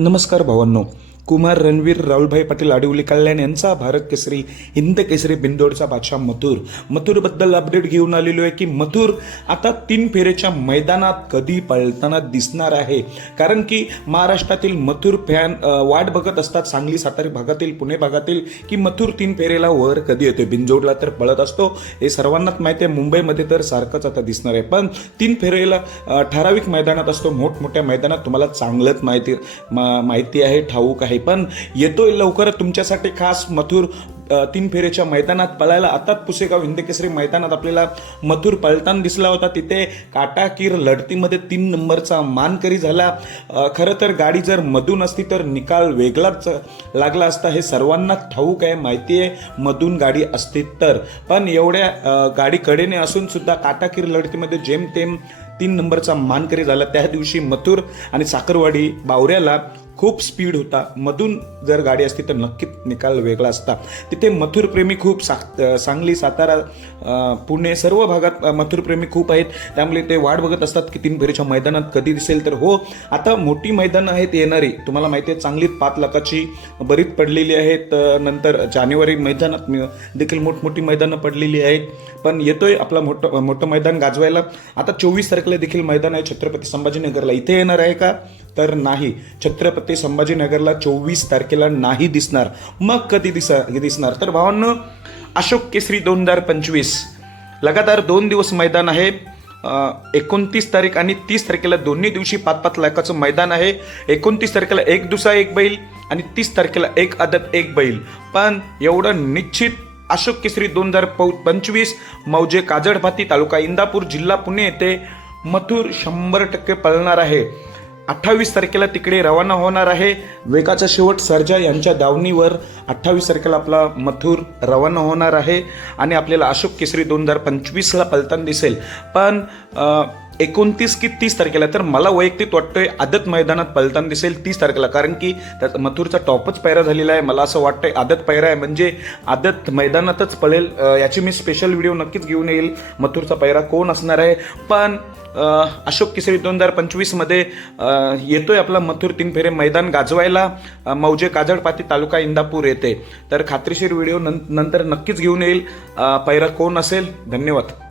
नमस्कार भावांनो. कुमार रणवीर राहुलभाई पाटील आडिवली कल्याण यांचा भारत केसरी हिंद केसरी बिंदोडचा बादशाह मथुर. मथुरबद्दल अपडेट घेऊन आलेलो आहे की मथुर आता तीन फेरेच्या मैदानात कधी पळताना दिसणार आहे? कारण की महाराष्ट्रातील मथुर फॅन वाट बघत असतात सांगली सातारी भागातील पुणे भागातील की मथुर तीन फेरेला वर कधी येतोय? बिंजोडला तर पळत असतो. हे सर्वांनाच माहिती आहे. मुंबईमध्ये तर सारखंच आता दिसणार आहे. पण तीन फेरेला ठराविक मैदानात असतो. मोठमोठ्या मैदानात तुम्हाला चांगलंच माहिती मा- माहिती आहे. ठाऊक आहे. पण येतोय लवकर तुमच्यासाठी खास मथुर तीन फेरेच्या मैदानात पळायला. आताच पुसेगाव हिंदकेसरी मैदानात आपल्याला मथुर पळताना दिसला होता. तिथे काटाकीर लढतीमध्ये तीन नंबरचा मानकरी झाला. खरं तर गाडी जर मधून असती तर निकाल वेगळाच लागला असता. हे सर्वांना ठाऊक आहे माहिती आहे मधून गाडी असते तर. पण एवढ्या गाडी कडेने असूनसुद्धा काटाकीर लढतीमध्ये जेमतेम तीन नंबरचा मानकरी झाला. त्या दिवशी मथुर आणि साखरवाडी बावऱ्याला खूप स्पीड होता. मधून जर गाडी असती तर नक्कीच निकाल वेगळा असता. तिथे मथुरप्रेमी खूप सा सांगली सातारा पुणे सर्व भागात मथुरप्रेमी खूप आहेत. त्यामुळे ते वाट बघत असतात की तीन फेरीच्या मैदानात कधी दिसेल तर हो. आता मोठी मैदानं आहेत येणारी. तुम्हाला माहिती आहे चांगली पाच लाखाची बरीच पडलेली आहेत. नंतर जानेवारी मैदानात देखील मोठमोठी मैदानं पडलेली आहेत. पण येतोय आपला मोठं मोठं मैदान गाजवायला. आता चोवीस तारखेला देखील मैदान आहे छत्रपती संभाजीनगरला. इथे येणार आहे का? तर नाही. छत्रपती संभाजीनगरला चोवीस तारखेला नाही दिसणार. मग कधी दिसा दिसणार? तर भावांनो अशोक केसरी दोन हजार पंचवीस. लगातार दोन दिवस मैदान आहे. एकोणतीस तारीख आणि तीस तारखेला दोन्ही दिवशी पाच पाच लाखाचं मैदान आहे. एकोणतीस तारखेला एक दुसरा एक बैल आणि तीस तारखेला एक आदत एक बैल. पण एवढं निश्चित अशोक केसरी दोन हजार पौ पंचवीस मौजे काजडभाती तालुका इंदापूर जिल्हा पुणे येथे मथुर शंभर टक्के पळणार आहे. अठ्ठावीस तारखेला तिकडे रवाना होणार आहे. वेगाचा शेवट सर्जा यांच्या दावणीवर अठ्ठावीस तारखेला आपला मथुर रवाना होणार आहे. आणि आपल्याला अशोक केसरी दोन हजार पंचवीसला पलतान दिसेल. पण एकोणतीस की तीस तारखेला. तर मला वैयक्तिक वाटतंय आदत मैदानात पलताना दिसेल तीस तारखेला. कारण की त्यात मथुरचा टॉपच पैरा झालेला आहे. मला असं वाटतंय आदत पैरा आहे. म्हणजे आदत मैदानातच पळेल. याची मी स्पेशल व्हिडिओ नक्कीच घेऊन येईल. मथुरचा पैरा कोण असणार आहे? पण अशोक केसरी दोन हजार पंचवीसमध्ये येतोय आपला मथुर तीन फेरे मैदान गाजवायला. मौजे काजडपाती तालुका इंदापूर येते. तर खात्रीशीर व्हिडिओ नंतर नक्कीच घेऊन येईल. पायरा पैरा कोण असेल? धन्यवाद.